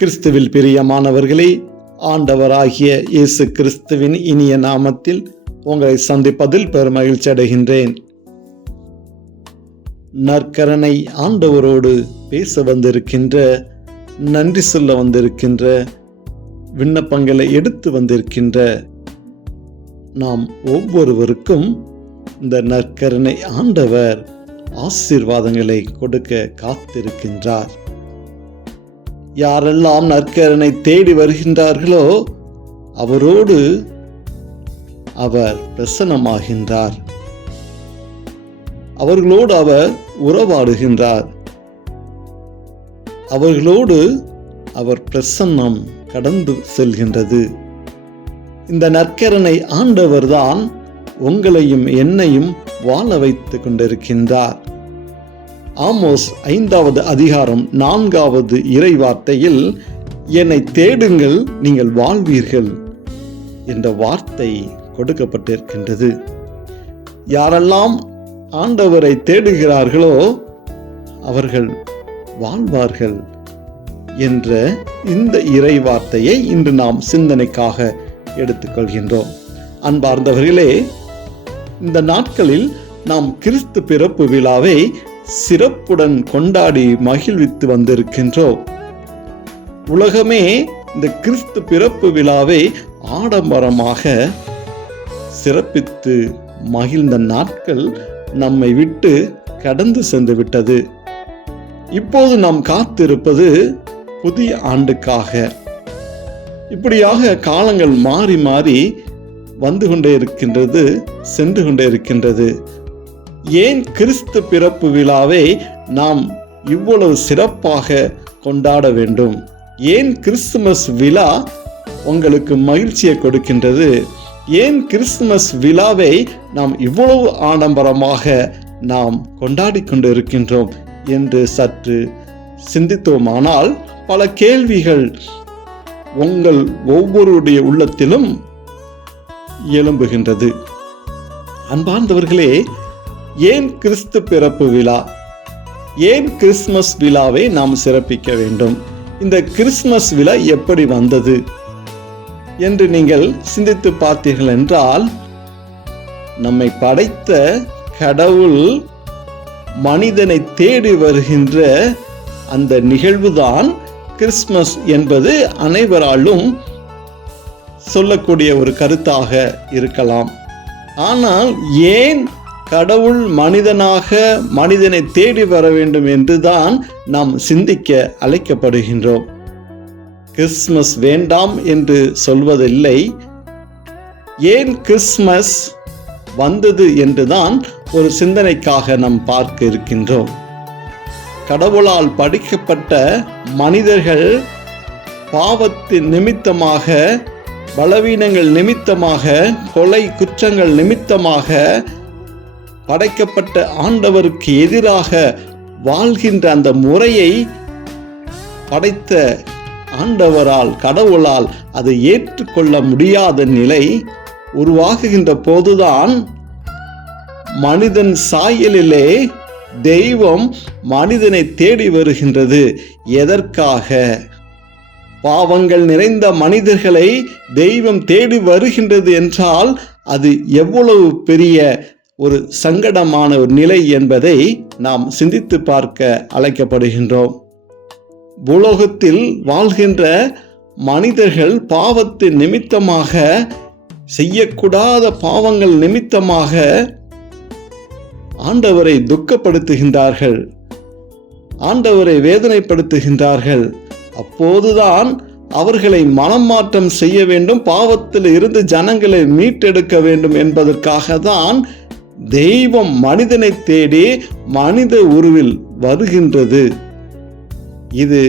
கிறிஸ்துவில் பிரியமானவர்களே, ஆண்டவராகிய இயேசு கிறிஸ்துவின் இனிய நாமத்தில் உங்களை சந்திப்பதில் பெருமகிழ்ச்சி அடைகின்றேன். நற்கரணை ஆண்டவரோடு பேச வந்திருக்கின்ற, நன்றி சொல்ல வந்திருக்கின்ற, விண்ணப்பங்களை எடுத்து வந்திருக்கின்ற நாம் ஒவ்வொருவருக்கும் இந்த நற்கரணை ஆண்டவர் ஆசீர்வாதங்களை கொடுக்க காத்திருக்கின்றார். யாரெல்லாம் நற்கரணை தேடி வருகின்றார்களோ அவரோடு அவர் பிரசன்னமாகின்றார். அவர்களோடு அவர் உறவாடுகின்றார். அவர்களோடு அவர் பிரசன்னம் கடந்து செல்கின்றது. இந்த நற்கரணை ஆண்டவர்தான் உங்களையும் என்னையும் வாழ வைத்துக் கொண்டிருக்கின்றார். ஆமோஸ் 5வது அதிகாரம் 4வது இறைவார்த்தையில், என்னை தேடுங்கள் நீங்கள் வாழ்வீர்கள் என்ற வார்த்தை கொடுக்கப்பட்டிருக்கின்றது. யாரெல்லாம் ஆண்டவரை தேடுகிறார்களோ அவர்கள் வாழ்வார்கள் என்ற இந்த இறை வார்த்தையை இன்று நாம் சிந்தனைக்காக எடுத்துக்கொள்கின்றோம். அன்பார்ந்தவர்களே, இந்த நாட்களில் நாம் கிறிஸ்து பிறப்பு விழாவை சிறப்புடன் கொண்டாடி மகிழ்வித்து வந்திருக்கின்றோம். உலகமே இந்த கிறிஸ்து பிறப்பு விழாவை ஆடம்பரமாக சிறப்பித்து மகிழ்ந்த நாட்கள் நம்மை விட்டு கடந்து சென்று விட்டது. இப்போது நாம் காத்திருப்பது புதிய ஆண்டுக்காக. இப்படியாக காலங்கள் மாறி மாறி வந்து கொண்டே இருக்கின்றது, சென்று கொண்டே இருக்கின்றது. ஏன் கிறிஸ்து பிறப்பு விழாவை நாம் இவ்வளவு சிறப்பாக கொண்டாட வேண்டும்? ஏன் கிறிஸ்துமஸ் விழா உங்களுக்கு மகிழ்ச்சியை கொடுக்கின்றது? ஏன் கிறிஸ்துமஸ் விழாவை நாம் இவ்வளவு ஆடம்பரமாக நாம் கொண்டாடி கொண்டு இருக்கின்றோம் என்று சற்று சிந்தித்தோமானால் பல கேள்விகள் உங்கள் ஒவ்வொருடைய உள்ளத்திலும் எழும்புகின்றது. அன்பார்ந்தவர்களே, ஏன் கிறிஸ்து பிறப்பு விழா, ஏன் கிறிஸ்துமஸ் விழாவை நாம் சிறப்பிக்க வேண்டும்? இந்த கிறிஸ்துமஸ் விழா எப்படி வந்தது என்று நீங்கள் சிந்தித்து பார்த்தீர்கள் என்றால், நம்மை படைத்த கடவுள் மனிதனை தேடி வருகின்ற அந்த நிகழ்வுதான் கிறிஸ்துமஸ் என்பது அனைவராலும் சொல்லக்கூடிய ஒரு கருத்தாக இருக்கலாம். ஆனால் ஏன் கடவுள் மனிதனை தேடி வர வேண்டும் என்றுதான் நாம் சிந்திக்க அழைக்கப்படுகின்றோம். கிறிஸ்துமஸ் வேண்டாம் என்று சொல்வதில்லை. ஏன் கிறிஸ்துமஸ் வந்தது என்றுதான் ஒரு சிந்தனைக்காக நாம் பார்க்க இருக்கின்றோம். கடவுளால் படைக்கப்பட்ட மனிதர்கள் பாவத்தின் நிமித்தமாக, பலவீனங்கள் நிமித்தமாக, கொலை குற்றங்கள் நிமித்தமாக படைக்கப்பட்ட ஆண்டவருக்கு எதிராக வாழ்கின்ற அந்த முறையை படைத்த ஆண்டவரால், கடவுளால் அதை ஏற்றுக்கொள்ள முடியாத நிலை உருவாகுகின்ற போதுதான் மனிதன் சாயலிலே தெய்வம் மனிதனை தேடி வருகின்றது. எதற்காக? பாவங்கள் நிறைந்த மனிதர்களை தெய்வம் தேடி வருகின்றது என்றால் அது எவ்வளவு பெரிய ஒரு சங்கடமான ஒரு நிலை என்பதை நாம் சிந்தித்து பார்க்க அழைக்கப்படுகின்றோம். பூலோகத்தில் வாழ்கின்ற மனிதர்கள் பாவத்தின் நிமித்தமாக, செய்யக்கூடாத பாவங்கள் நிமித்தமாக ஆண்டவரை துக்கப்படுத்துகின்றார்கள், ஆண்டவரை வேதனைப்படுத்துகின்றார்கள். அப்போதுதான் அவர்களை மனம் மாற்றம் செய்ய வேண்டும், பாவத்தில் இருந்து ஜனங்களை மீட்டெடுக்க வேண்டும் என்பதற்காக தான் தெய்வம் மனிதனை தேடி மனித உருவில் வருகின்றது. இது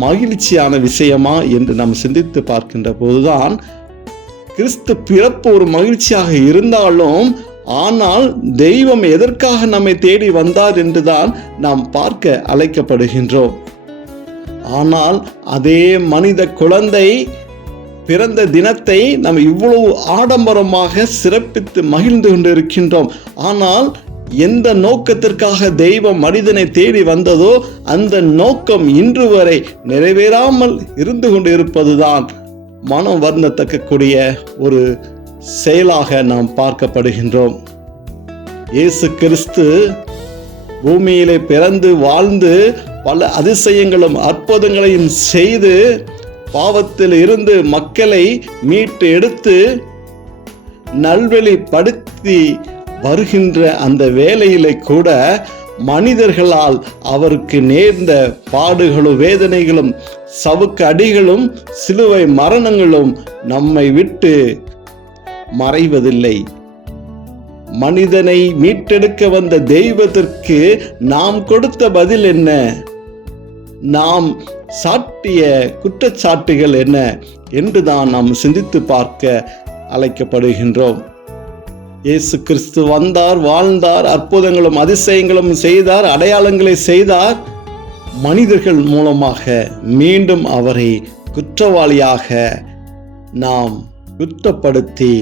மகிழ்ச்சியான விஷயமா என்று நாம் சிந்தித்து பார்க்கின்ற போதுதான், கிறிஸ்து பிறப்பு ஒரு மகிழ்ச்சியாக இருந்தாலும், ஆனால் தெய்வம் எதற்காக நம்மை தேடி வந்தார் என்றுதான் நாம் பார்க்க அழைக்கப்படுகின்றோம். ஆனால் அதே மனித குழந்தை பிறந்த தினத்தை நாம் இவ்வளவு ஆடம்பரமாக சிறப்பித்து மகிழ்ந்து கொண்டிருக்கின்றோம். ஆனால் எந்த நோக்கத்திற்காக தெய்வம் மனிதனை தேடி வந்ததோ அந்த நோக்கம் இன்று வரை நிறைவேறாமல் இருந்து கொண்டு இருப்பதுதான் மனம் வருந்தத்தக்கக்கூடிய ஒரு செயலாக நாம் பார்க்கப்படுகின்றோம். இயேசு கிறிஸ்து பூமியிலே பிறந்து வாழ்ந்து பல அதிசயங்களும் அற்புதங்களையும் செய்து பாவத்தில் இருந்து மக்களை மீட்டு எடுத்து நல்வழிப்படுத்தி வருகின்ற அந்த வேளையிலே கூட மனிதர்களால் அவருக்கு நேர்ந்த பாடுகளும் வேதனைகளும் சவுக்கு அடிகளும் சிலுவை மரணங்களும் நம்மை விட்டு மறைவதில்லை. மனிதனை மீட்டெடுக்க வந்த தெய்வத்திற்கு நாம் கொடுத்த பதில் என்ன? நாம் சாட்டிய குற்றச்சாட்டுகள் என்ன என்றுதான் நாம் சிந்தித்து பார்க்க அழைக்கப்படுகின்றோம். இயேசு கிறிஸ்து வந்தார், வாழ்ந்தார், அற்புதங்களும் அதிசயங்களும் செய்தார், அடையாளங்களை செய்தார். மனிதர்கள் மூலமாக மீண்டும் அவரை குற்றவாளியாக நாம் குற்றப்படுத்தி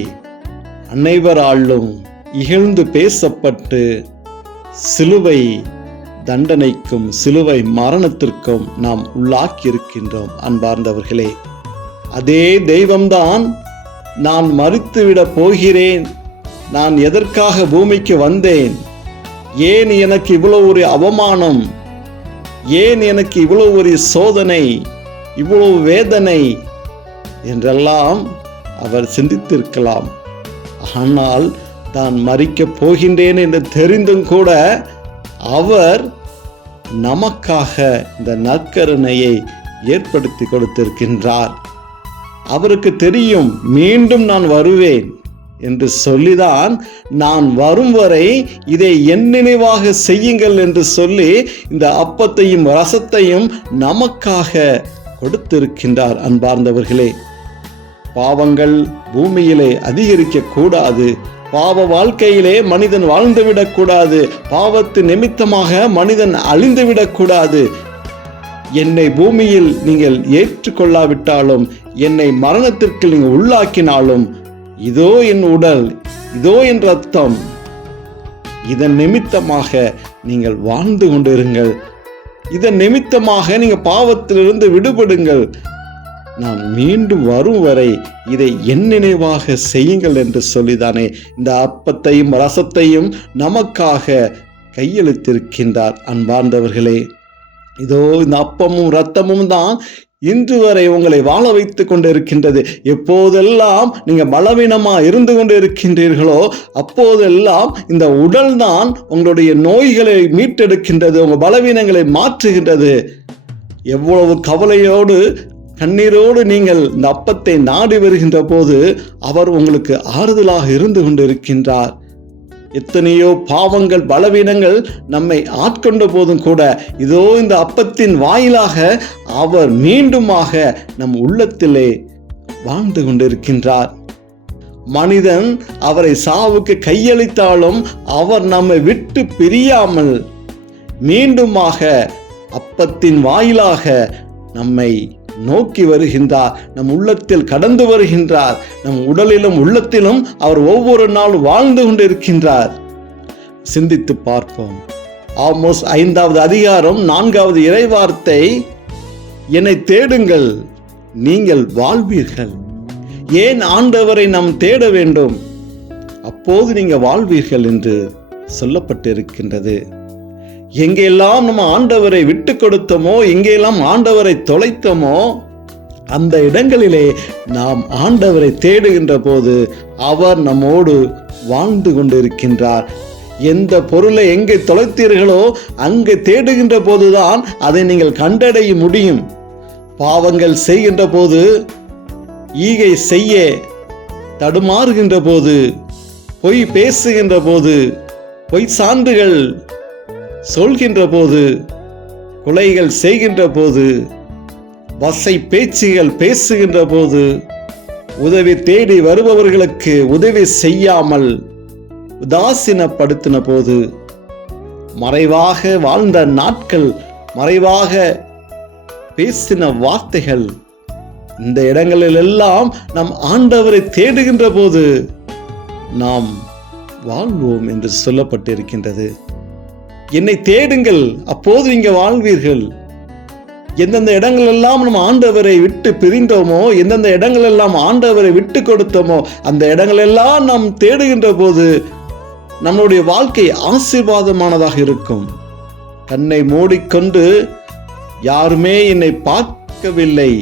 அனைவராலும் இகழ்ந்து பேசப்பட்டு சிலுவை தண்டனைக்கும் சிலுவை மரணத்திற்கும் நாம் உள்ளாக்கி இருக்கின்றோம். அன்பார்ந்தவர்களே, அதே தெய்வம்தான் நான் மரித்துவிடப் போகிறேன், நான் எதற்காக பூமிக்கு வந்தேன், ஏன் எனக்கு இவ்வளவு ஒரு அவமானம், ஏன் எனக்கு இவ்வளவு ஒரு சோதனை, இவ்வளவு வேதனை என்றெல்லாம் அவர் சிந்தித்திருக்கலாம். ஆனால் தான் மரிக்கப் போகின்றேன் என்று தெரிந்தும் கூட அவர் நமக்காக இந்த நற்கருணையை ஏற்படுத்தி கொடுத்திருக்கின்றார். அவருக்கு தெரியும் மீண்டும் நான் வருவேன் என்று சொல்லிதான் நான் வரும் வரை இதை என் நினைவாக செய்யுங்கள் என்று சொல்லி இந்த அப்பத்தையும் ரசத்தையும் நமக்காக கொடுத்திருக்கின்றார். அன்பார்ந்தவர்களே, பாவங்கள் பூமியிலே அதிகரிக்க கூடாது, பாவ வாழ்க்கையிலே மனிதன் வாழ்ந்துவிடக் கூடாது, பாவத்து நிமித்தமாக மனிதன் அழிந்துவிடக் கூடாது. என்னை பூமியில் நீங்கள் ஏற்றுக்கொள்ளாவிட்டாலும், என்னை மரணத்திற்கு நீங்கள் உள்ளாக்கினாலும், இதோ என் உடல், இதோ என் ரத்தம், இதன் நிமித்தமாக நீங்கள் வாழ்ந்து கொண்டிருங்கள், இதன் நிமித்தமாக நீங்கள் பாவத்திலிருந்து விடுபடுங்கள், நான் மீண்டும் வரும் வரை இதை என் நினைவாக செய்யுங்கள் என்று சொல்லிதானே இந்த அப்பத்தையும் ரசத்தையும் நமக்காக கையெழுத்திருக்கின்றார். அன்பார்ந்தவர்களே, இதோ இந்த அப்பமும் இரத்தமும் தான் இன்று வரை உங்களை வாழ வைத்து கொண்டு இருக்கின்றது. எப்போதெல்லாம் நீங்க பலவீனமா இருந்து கொண்டு இருக்கின்றீர்களோ அப்போதெல்லாம் இந்த உடல் தான் உங்களுடைய நோய்களை மீட்டெடுக்கின்றது, உங்க பலவீனங்களை மாற்றுகின்றது. எவ்வளவு கவலையோடு கண்ணீரோடு நீங்கள் இந்த அப்பத்தை நாடி வருகின்ற போது அவர் உங்களுக்கு ஆறுதலாக இருந்து கொண்டு இருக்கின்றார். எத்தனையோ பாவங்கள் பலவீனங்கள் நம்மை ஆட்கொண்ட போதும் கூட இதோ இந்த அப்பத்தின் வாயிலாக அவர் மீண்டுமாக நம் உள்ளத்திலே வாழ்ந்து கொண்டிருக்கின்றார். மனிதன் அவரை சாவுக்கு கையளித்தாலும் அவர் நம்மை விட்டு பிரியாமல் மீண்டுமாக அப்பத்தின் வாயிலாக நம்மை நோக்கி வருகின்றார், நம் உள்ளத்தில் கடந்து வருகின்றார். நம் உடலிலும் உள்ளத்திலும் அவர் ஒவ்வொரு நாளும் வாழ்ந்து கொண்டிருக்கின்றார். சிந்தித்து பார்ப்போம். ஆமோஸ் 5வது அதிகாரம் 4வது இறைவார்த்தை, என்னை தேடுங்கள் நீங்கள் வாழ்வீர்கள். ஏன் ஆண்டவரை நாம் தேட வேண்டும்? அப்போது நீங்க வாழ்வீர்கள் என்று சொல்லப்பட்டிருக்கின்றது. எங்கெல்லாம் நம்ம ஆண்டவரை விட்டு கொடுத்தோமோ, எங்கெல்லாம் ஆண்டவரை தொலைத்தோமோ, அந்த இடங்களிலே நாம் ஆண்டவரை தேடுகின்ற போது அவர் நம்மோடு வாழ்ந்து கொண்டிருக்கின்றார். எந்த பொருளை எங்கே தொலைத்தீர்களோ அங்கே தேடுகின்ற போதுதான் அதை நீங்கள் கண்டடைய முடியும். பாவங்கள் செய்கின்ற போது, ஈகை செய்ய தடுமாறுகின்ற போது, பொய் பேசுகின்ற போது, பொய் சான்றுகள் சொல்கின்ற போது, கொலைகள் செய்கின்ற போது, வசை பேச்சுகள் பேசுகின்ற போது, உதவி தேடி வருபவர்களுக்கு உதவி செய்யாமல் உதாசீனப்படுத்தின போது, மறைவாக வாழ்ந்த நாட்கள், மறைவாக பேசின வார்த்தைகள், இந்த இடங்களில் எல்லாம் நம் ஆண்டவரை தேடுகின்ற போது நாம் வாழ்வோம் என்று சொல்லப்பட்டிருக்கின்றது. என்னை தேடுங்கள், அப்போது நீங்க வாழ்வீர்கள். எந்தெந்த இடங்கள் எல்லாம் நம்ம ஆண்டவரை விட்டு பிரிந்தோமோ, எந்தெந்த இடங்கள் எல்லாம் ஆண்டவரை விட்டு கொடுத்தோமோ, அந்த இடங்கள் எல்லாம் நாம் தேடுகின்ற போது நம்முடைய வாழ்க்கை ஆசீர்வாதமானதாக இருக்கும். கண்ணை மூடிக்கொண்டு யாருமே என்னை பார்க்கவில்லை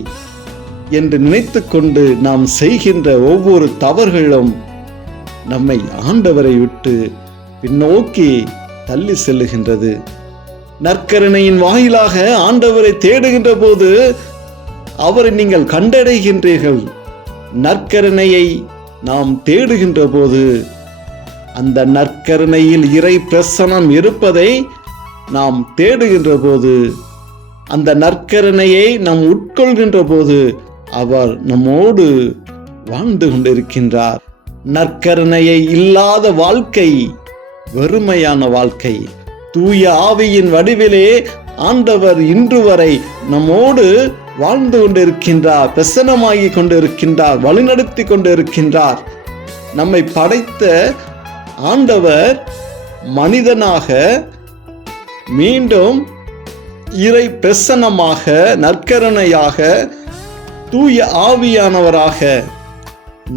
என்று நினைத்து கொண்டு நாம் செய்கின்ற ஒவ்வொரு தவறுகளும் நம்மை ஆண்டவரை விட்டு பின்னோக்கி தள்ளி செல்லுகின்றது. நற்கருணையின் வாயிலாக ஆண்டவரை தேடுகின்ற போது அவரை நீங்கள் கண்டடைகின்றீர்கள். நற்கருணையை நாம் தேடுகின்ற போது அந்த நற்கருணையில் இறை பிரசனம் இருப்பதை நாம் தேடுகின்ற போது, அந்த நற்கருணையை நாம் உட்கொள்கின்ற போது அவர் நம்மோடு வாழ்ந்து கொண்டிருக்கின்றார். நற்கருணையை இல்லாத வாழ்க்கை வெறுமையான வாழ்க்கை. தூய ஆவியின் வடிவிலே ஆண்டவர் இன்று வரை நம்மோடு வாழ்ந்து கொண்டிருக்கின்றார், பிரசன்னமாகி கொண்டிருக்கின்றார், வழிநடத்தி கொண்டிருக்கின்றார். நம்மை படைத்த ஆண்டவர் மனிதனாக மீண்டும் இறை பிரசன்னமாக, நற்கருணையாக, தூய ஆவியானவராக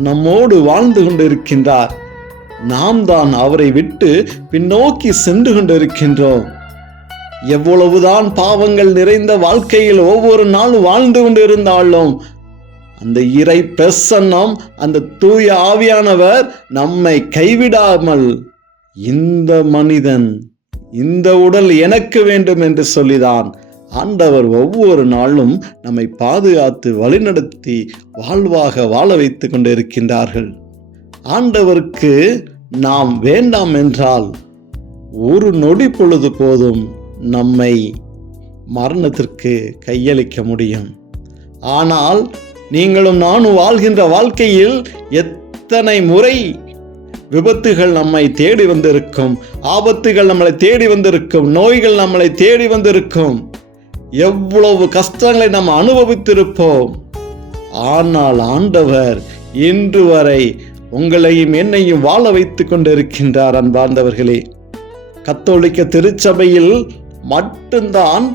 நம்மோடு வாழ்ந்து கொண்டிருக்கின்றார். நாம் தான் அவரை விட்டு பின்னோக்கி சென்று கொண்டிருக்கின்றோம். எவ்வளவுதான் பாவங்கள் நிறைந்த வாழ்க்கையில் ஒவ்வொரு நாள் வாழ்ந்து கொண்டிருந்தாலும் அந்த இறை பிரசன்னம், அந்த தூய ஆவியானவர் நம்மை கைவிடாமல், இந்த மனிதன், இந்த உடல் எனக்கு வேண்டும் என்று சொல்லிதான் ஆண்டவர் ஒவ்வொரு நாளும் நம்மை பாதுகாத்து வழிநடத்தி வாழ்வாக வாழ வைத்து கொண்டிருக்கின்றார்கள். ஆண்டவருக்கு நாம் வேண்டாம் என்றால் ஒரு நொடி பொழுது போதும் நம்மை மரணத்திற்கு கையளிக்க முடியும். ஆனால் நீங்களும் நானும் வாழ்கின்ற வாழ்க்கையில் எத்தனை முறை விபத்துகள் நம்மை தேடி வந்திருக்கும், ஆபத்துகள் நம்மளை தேடி வந்திருக்கும், நோய்கள் நம்மளை தேடி வந்திருக்கும், எவ்வளவு கஷ்டங்களை நாம் அனுபவித்திருப்போம். ஆனால் ஆண்டவர் இன்று வரை உங்களையும் என்னையும் வாழ வைத்துக் கொண்டிருக்கின்றார். அன்பார்ந்தவர்களே, கத்தோலிக்க திருச்சபையில் மட்டும்தான்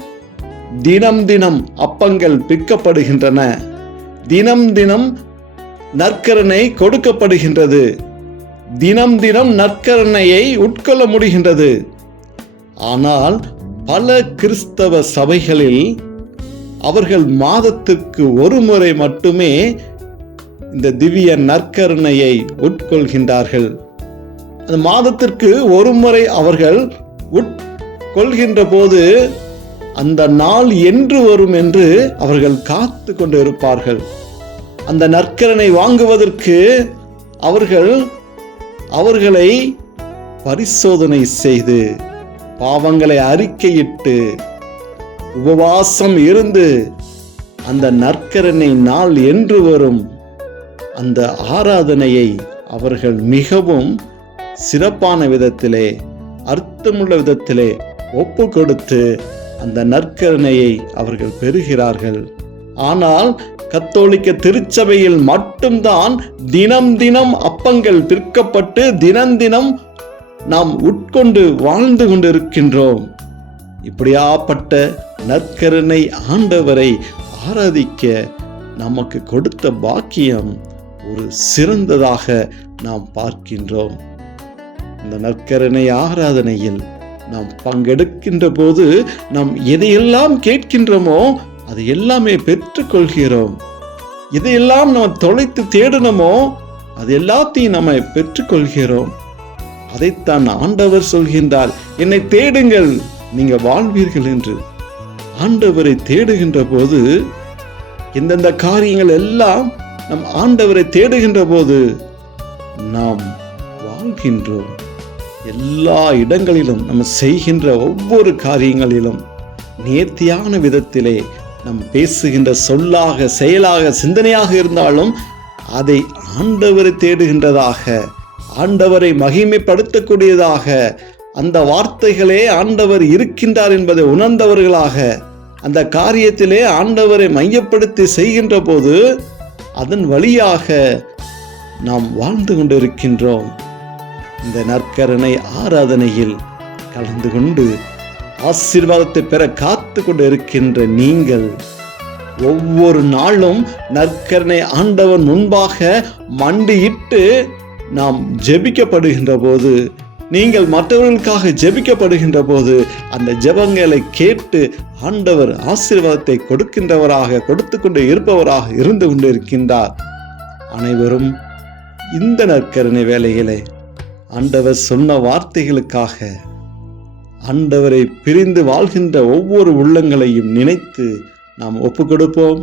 தினம் தினம் அப்பங்கள் பிற்கப்படுகின்றன, தினம் தினம் நற்கருணை கொடுக்கப்படுகின்றது, தினம் தினம் நற்கருணையை உட்கொள்ள முடிகின்றது. ஆனால் பல கிறிஸ்தவ சபைகளில் அவர்கள் மாதத்துக்கு ஒரு முறை மட்டுமே இந்த திவ்ய நற்கருணையை உட்கொள்கின்றார்கள். அந்த மாதத்திற்கு ஒரு முறை அவர்கள் உட்கொள்கின்ற போது அந்த நாள் என்று வரும் என்று அவர்கள் காத்து கொண்டு இருப்பார்கள். அந்த நற்கருணை வாங்குவதற்கு அவர்களை பரிசோதனை செய்து, பாவங்களை அறிக்கையிட்டு, உபவாசம் இருந்து அந்த நற்கருணை நாள் என்று வரும் அந்த ஆராதனையை அவர்கள் மிகவும் சிறப்பான விதத்திலே, அர்த்தமுள்ள விதத்திலே ஒப்பு கொடுத்து அந்த நற்கருணையை அவர்கள் பெறுகிறார்கள். ஆனால் கத்தோலிக்க திருச்சபையில் மட்டும்தான் தினம் தினம் அப்பங்கள் பிற்கப்பட்டு தினம் தினம் நாம் உட்கொண்டு வாழ்ந்து கொண்டிருக்கின்றோம். இப்படியாப்பட்ட நற்கருணை ஆண்டவரை ஆராதிக்க நமக்கு கொடுத்த பாக்கியம் ஒரு சிறந்ததாக நாம் பார்க்கின்றோம். இந்த நற்கருணை ஆராதனையில் நாம் பங்கெடுக்கின்ற போது நாம் எதையெல்லாம் கேட்கின்றோமோ அது எல்லாமே பெற்றுக்கொள்கிறோம். எதையெல்லாம் நம்ம தொலைத்து தேடணுமோ அது எல்லாத்தையும் நம்ம பெற்றுக்கொள்கிறோம். அதைத்தான் ஆண்டவர் சொல்கின்றார், என்னை தேடுங்கள், நீங்க வாழ்வீர்கள் என்று. ஆண்டவரை தேடுகின்ற போது எந்தெந்த காரியங்கள் எல்லாம் நம் ஆண்டவரை தேடுகின்ற போது நாம் வாழ்கின்றோம். எல்லா இடங்களிலும் நம்ம செய்கின்ற ஒவ்வொரு காரியங்களிலும் நேர்த்தியான விதத்திலே நம் பேசுகின்ற சொல்லாக, செயலாக, சிந்தனையாக இருந்தாலும் அதை ஆண்டவரை தேடுகின்றதாக, ஆண்டவரை மகிமைப்படுத்தக்கூடியதாக, அந்த வார்த்தைகளே ஆண்டவர் இருக்கின்றார் என்பதை உணர்ந்தவர்களாக, அந்த காரியத்திலே ஆண்டவரை மையப்படுத்தி செய்கின்ற போது அதன் வழியாக நாம் வாழ்ந்து கொண்டிருக்கின்றோம். இந்த நற்கருணை ஆராதனையில் கலந்து கொண்டு ஆசீர்வாதத்தை பெற காத்து கொண்டு இருக்கின்ற நீங்கள் ஒவ்வொரு நாளும் நற்கருணை ஆண்டவன் முன்பாக மண்டியிட்டு நாம் ஜெபிக்கப்படுகின்ற போது, நீங்கள் மற்றவர்களுக்காக ஜெபிக்கப்படுகின்ற போது அந்த ஜெபங்களை கேட்டு ஆண்டவர் ஆசீர்வாதத்தை கொடுக்கின்றவராக, கொடுத்து கொண்டு இருப்பவராக இருந்து கொண்டு இருக்கின்றார். அனைவரும் இந்த நற்கருணை வேளையிலே ஆண்டவர் சொன்ன வார்த்தைகளுக்காக ஆண்டவரை பிரிந்து வாழ்கின்ற ஒவ்வொரு உள்ளங்களையும் நினைத்து நாம் ஒப்பு கொடுப்போம்,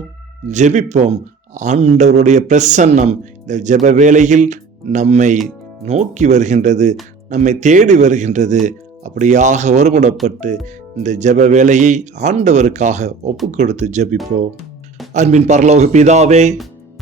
ஜெபிப்போம். ஆண்டவருடைய பிரசன்னம் இந்த ஜெப வேளையில் நம்மை நோக்கி வருகின்றது, நம்மை தேடி வருகின்றது. அப்படியாக ஒருமுடப்பட்டு இந்த ஜெப வேளையை ஆண்டவருக்காக ஒப்பு கொடுத்து ஜெபிப்போம். அன்பின் பரலோக பிதாவே,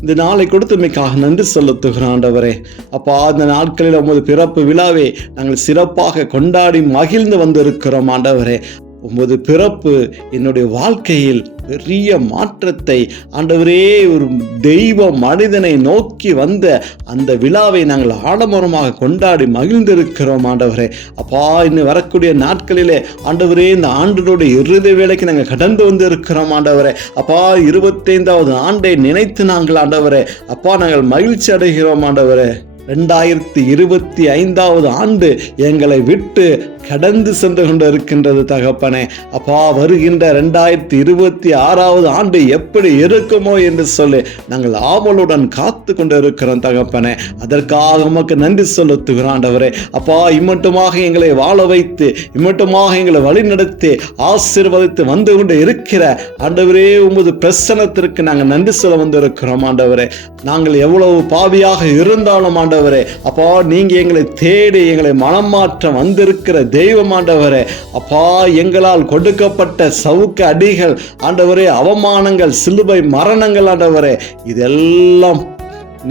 இந்த நாளை கொடுத்தமைக்காக நன்றி செலுத்துகிறோம் ஆண்டவரே. அப்பா, அந்த நாட்களில் உமது பிறப்பு விழாவை நாங்கள் சிறப்பாக கொண்டாடி மகிழ்ந்து வந்திருக்கிறோம் ஆண்டவரே. உமது பிறப்பு என்னுடைய வாழ்க்கையில் பெரிய மாற்றத்தை, ஆண்டவரே, ஒரு தெய்வ மனிதனை நோக்கி வந்த அந்த விழாவை நாங்கள் ஆடம்பரமாக கொண்டாடி மகிழ்ந்திருக்கிறோம் ஆண்டவரே. அப்பா, இன்னும் வரக்கூடிய நாட்களிலே ஆண்டவரே, இந்த ஆண்டினுடைய இறுதி வேளைக்கு நாங்கள் கடந்து வந்து இருக்கிறோம் ஆண்டவரே. அப்பா, 25வது ஆண்டை நினைத்து நாங்கள் ஆண்டவரே, அப்பா, நாங்கள் மகிழ்ச்சி அடைகிறோம் ஆண்டவரே. 2025வது ஆண்டு எங்களை விட்டு கடந்து சென்று கொண்டு இருக்கின்றது தகப்பனே. அப்பா, வருகின்ற 2026வது ஆண்டு எப்படி இருக்குமோ என்று சொல்லி நாங்கள் ஆவலுடன் காத்து கொண்டு இருக்கிறோம் தகப்பனே. அதற்காக உமக்கு நன்றி செலுத்துகிறோம் ஆண்டவரே. அப்பா, இம்மட்டுமாக எங்களை வாழ வைத்து, இம்மட்டுமாக எங்களை வழிநடத்தி ஆசீர்வதித்து வந்து கொண்டு இருக்கிற ஆண்டவரே, உமது பிரசன்னத்திற்கு நாங்கள் நன்றி சொல்ல வந்திருக்கிறோம் ஆண்டவரே. நாங்கள் எவ்வளவு பாவியாக இருந்தாலும் ஆண்டவரே, அப்பா, நீங்க எங்களை தேடி எங்களை மனம் மாற்ற வந்திருக்கிற தெய்வம் ஆண்டவரே. அப்பா, எங்களால் கொடுக்கப்பட்ட சவுக்கு அடிகள் ஆண்டவரே, அவமானங்கள், சிலுவை மரணங்கள் ஆண்டவரே, இதெல்லாம்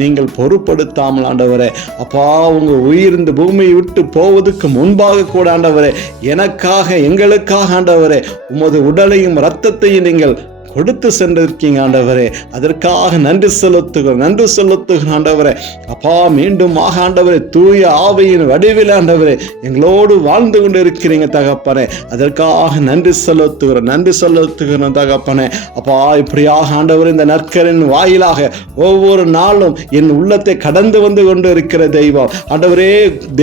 நீங்கள் பொறுப்படுத்தாமல் ஆண்டவரே, அப்பா, உங்க உயிர் இந்த பூமியை விட்டு போவதற்கு முன்பாக கூட ஆண்டவரே, எனக்காக, எங்களுக்காக ஆண்டவரே, உமது உடலையும் இரத்தத்தையும் நீங்கள் கொடுத்து சென்றிருக்கீங்க ஆண்டவரே. அதற்காக நன்றி செலுத்துகிறோம் ஆண்டவரே. அப்பா, மீண்டும் ஆண்டவரே, தூய ஆவியின் வடிவில் ஆண்டவரே எங்களோடு வாழ்ந்து கொண்டு இருக்கிறீங்க தகப்பனே. அதற்காக நன்றி செலுத்துகிறோம் தகப்பனே. அப்பா, இப்படியாக ஆண்டவரே, இந்த நற்கரின் வாயிலாக ஒவ்வொரு நாளும் என் உள்ளத்தை கடந்து வந்து கொண்டு இருக்கிற தெய்வம் ஆண்டவரே,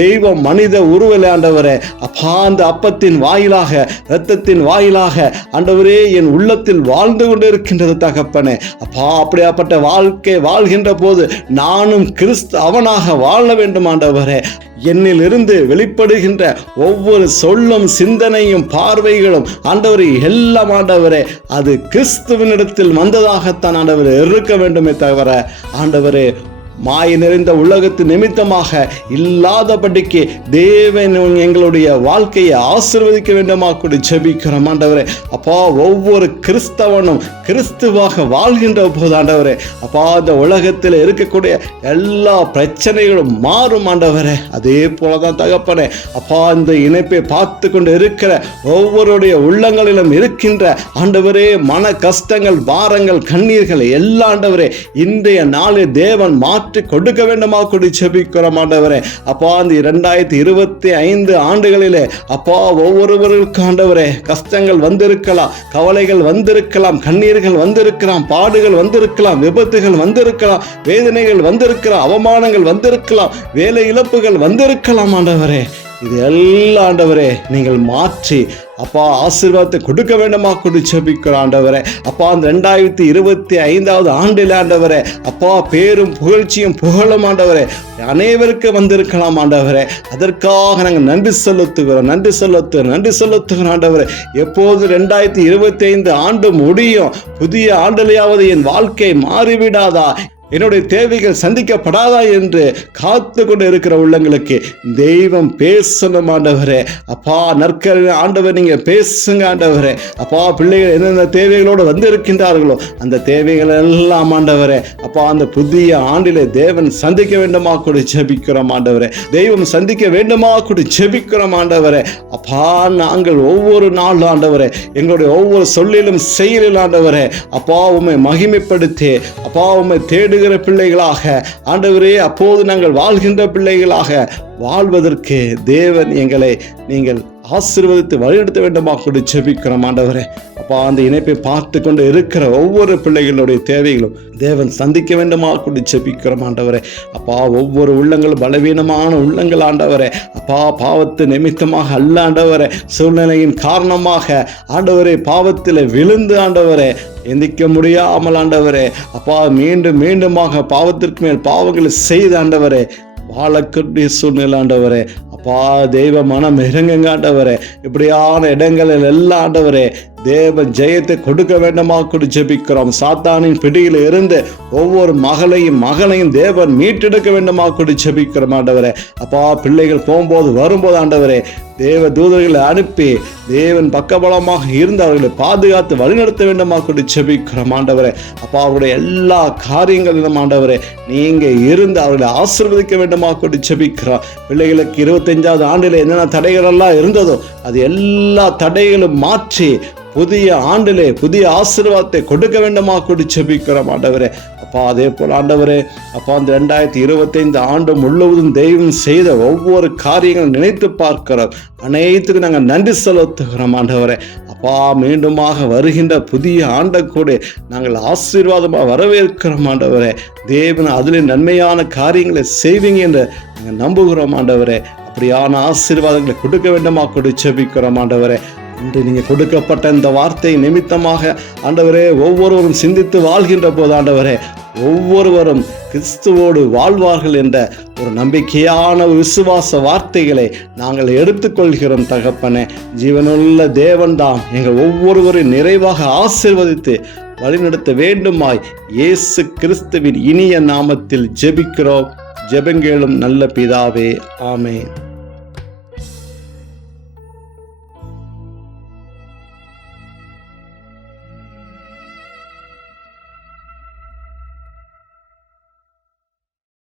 தெய்வம் மனித உருவலை ஆண்டவரே. அப்பா, அந்த அப்பத்தின் வாயிலாக, இரத்தத்தின் வாயிலாக ஆண்டவரே என் உள்ளத்தில் வாழ்ந்து கொண்டு இருக்கின்றது தகப்பனே. அப்பா, அப்படியாப்பட்ட வாழ்க்கை வாழ்கின்ற போது நானும் அவனாக வாழ வேண்டும் ஆண்டவரே. என்னில் இருந்து வெளிப்படுகின்ற ஒவ்வொரு சொல்லும், சிந்தனையும், பார்வைகளும் ஆண்டவரே, எல்லாம் ஆண்டவரே, அது கிறிஸ்துவனிடத்தில் வந்ததாகத்தான் ஆண்டவரே இருக்க வேண்டுமே தவிர ஆண்டவரே, மாய நிறைந்த உலகத்து நிமித்தமாக இல்லாதபடிக்கு தேவன் எங்களுடைய வாழ்க்கையை ஆசீர்வதிக்க வேண்டுமா கூட ஜெபிக்கிறோம் ஆண்டவரே. அப்பா, ஒவ்வொரு கிறிஸ்தவனும் கிறிஸ்துவாக வாழ்கின்ற போது ஆண்டவரே, அப்பா, இந்த உலகத்தில் இருக்கக்கூடிய எல்லா பிரச்சனைகளும் மாறும் ஆண்டவரே. அதே போலதான் தகப்பனே, அப்பா, இந்த இணைப்பை பார்த்து கொண்டு இருக்கிற ஒவ்வொருடைய உள்ளங்களிலும் இருக்கின்ற ஆண்டவரே மன கஷ்டங்கள், பாரங்கள், கண்ணீர்கள் எல்லாம் ஆண்டவரே இன்றைய நாளில் தேவன் மாற்றி கொடுக்க வேண்டுமா கொடி ஜெபிக்கிறோம் ஆண்டவரே. அப்பா, அந்த 2025 ஆண்டுகளிலே அப்பா, ஒவ்வொருவருக்கு ஆண்டவரே கஷ்டங்கள் வந்திருக்கலாம், கவலைகள் வந்திருக்கலாம், கண்ணீர்கள் வந்திருக்கலாம், பாடுகள் வந்திருக்கலாம், விபத்துகள் வந்திருக்கலாம், வேதனைகள் வந்திருக்கலாம், அவமானங்கள் வந்திருக்கலாம், வேலை இழப்புகள் வந்திருக்கலாம் ஆண்டவரே. இது எல்லாம் ஆண்டவரே நீங்கள் மாற்றி அப்பா ஆசீர்வாதத்தை கொடுக்க வேண்டுமா கொடு ஜெபிக்கிறோம் ஆண்டவரே. அப்பா, அந்த 2025வது ஆண்டில் ஆண்டவரே, அப்பா, பேரும் புகழ்ச்சியும் புகழும் ஆண்டவரே அனைவருக்கு வந்திருக்கலாம் ஆண்டவரே. அதற்காக நாங்கள் நன்றி செலுத்துகிறோம் ஆண்டவரே. எப்போது 2025 ஆண்டு முடியும், புதிய ஆண்டிலேயாவது என் வாழ்க்கை மாறிவிடாதா, என்னுடைய தேவைகள் சந்திக்கப்படாதா என்று காத்து கொண்டு இருக்கிற உள்ளங்களுக்கு தெய்வம் பேசணும் ஆண்டவரே. அப்பா, நற்கருணை ஆண்டவர், நீங்க பேசுங்க ஆண்டவரே. அப்பா, பிள்ளைகள் எந்தெந்த தேவைகளோடு வந்து இருக்கின்றார்களோ அந்த தேவைகள் எல்லாம் ஆண்டவரே, அப்பா, அந்த புதிய ஆண்டிலே தேவன் சந்திக்க வேண்டுமா கூட ஜெபிக்கிறோம் ஆண்டவரே. தெய்வம் சந்திக்க வேண்டுமா கூட ஜெபிக்கிறோம் ஆண்டவரே. அப்பா, நாங்கள் ஒவ்வொரு நாளும் ஆண்டவரே எங்களுடைய ஒவ்வொரு சொல்லிலும் செயலில் ஆண்டவரே, அப்பா, உம்மை மகிமைப்படுத்தி, அப்பா, உம்மை தேடு தேடுகிற பிள்ளைகளாக, ஆண்டவரே அப்போது நாங்கள் வாழ்கின்ற பிள்ளைகளாக வாழ்வதற்கு தேவன் எங்களை நீங்கள் ஆசீர்வதித்து வழிநடத்த வேண்டுமா கூட ஜெபிக்கிறோம் ஆண்டவரே. அப்பா, அந்த இணைப்பை பார்த்து கொண்டு இருக்கிற ஒவ்வொரு பிள்ளைகளுடைய தேவைகளும் தேவன் சந்திக்க வேண்டுமா கூட ஜெபிக்கிறோம் ஆண்டவரே. அப்பா, ஒவ்வொரு உள்ளங்களும் பலவீனமான உள்ளங்கள் ஆண்டவரே. அப்பா, பாவத்து நிமித்தமாக அல்ல ஆண்டவரே, சூழ்நிலையின் காரணமாக ஆண்டவரே பாவத்தில் விழுந்து ஆண்டவரே எந்திக்க முடியாமல் ஆண்டவரே, அப்பா மீண்டும் மீண்டுமாக பாவத்திற்கு மேல் பாவங்களை செய்த ஆண்டவரே வாழக்கூடிய சூழ்நிலை ஆண்டவரே. அப்பா, தெய்வ மனம் இறங்குங்க ஆண்டவரே. இப்படியான இடங்களில் எல்லாம் ஆண்டவரே தேவ ஜெயத்தை கொடுக்க வேண்டுமா கூட ஜெபிக்கிறோம். சாத்தானின் பிடியில் இருந்து ஒவ்வொரு மகளையும் தேவன் மீட்டெடுக்க வேண்டுமா கூட ஜெபிக்கிறோம் ஆண்டவரே. அப்பா, பிள்ளைகள் போகும்போது வரும்போது ஆண்டவரே தேவ தூதர்களை அனுப்பி தேவன் பக்கபலமாக இருந்து அவர்களை பாதுகாத்து வழிநடத்த வேண்டுமா கூட ஜெபிக்கிறோம் ஆண்டவரே. அப்பா, அவருடைய எல்லா காரியங்களிலும் ஆண்டவரே நீங்க இருந்து அவர்களை ஆசீர்வதிக்க வேண்டுமா கூட ஜெபிக்கிறோம். பிள்ளைகளுக்கு 25வது ஆண்டில் என்னென்ன தடைகள் எல்லாம் இருந்ததோ அது எல்லா தடைகளும் மாற்றி புதிய ஆண்டிலே புதிய ஆசீர்வாதத்தை கொடுக்க வேண்டுமா கூட ஜெபிக்கிறோம் ஆண்டவரே. அப்பா, அதே போல் ஆண்டவரே, அப்பா அந்த 2025 ஆண்டு முழுவதும் தெய்வம் செய்த ஒவ்வொரு காரியங்களும் நினைத்து பார்க்கிறோம். அனைத்துக்கும் நாங்கள் நன்றி செலுத்துகிறோம் ஆண்டவரே. அப்பா, மீண்டுமாக வருகின்ற புதிய ஆண்டை கூட நாங்கள் ஆசீர்வாதமாக வரவேற்கிறோம் ஆண்டவரே. தேவன் அதில் நன்மையான காரியங்களை செய்வீங்க என்று நாங்கள் நம்புகிறோம் ஆண்டவரே. அப்படியான ஆசீர்வாதங்களை கொடுக்க வேண்டுமா கூட ஜெபிக்கிறோம் ஆண்டவரே. இன்று நீங்கள் கொடுக்கப்பட்ட இந்த வார்த்தை நிமித்தமாக ஆண்டவரே ஒவ்வொருவரும் சிந்தித்து வாழ்கின்ற போது ஆண்டவரே ஒவ்வொருவரும் கிறிஸ்துவோடு வாழ்வார்கள் என்ற ஒரு நம்பிக்கையான விசுவாச வார்த்தைகளை நாங்கள் எடுத்துக்கொள்கிறோம் தகப்பனே. ஜீவனுள்ள தேவன்தாம் எங்கள் ஒவ்வொருவரையும் நிறைவாக ஆசீர்வதித்து வழிநடத்த வேண்டுமாய் இயேசு கிறிஸ்துவின் இனிய நாமத்தில் ஜெபிக்கிறோம். ஜெபங்கேளும் நல்ல பிதாவே, ஆமென்.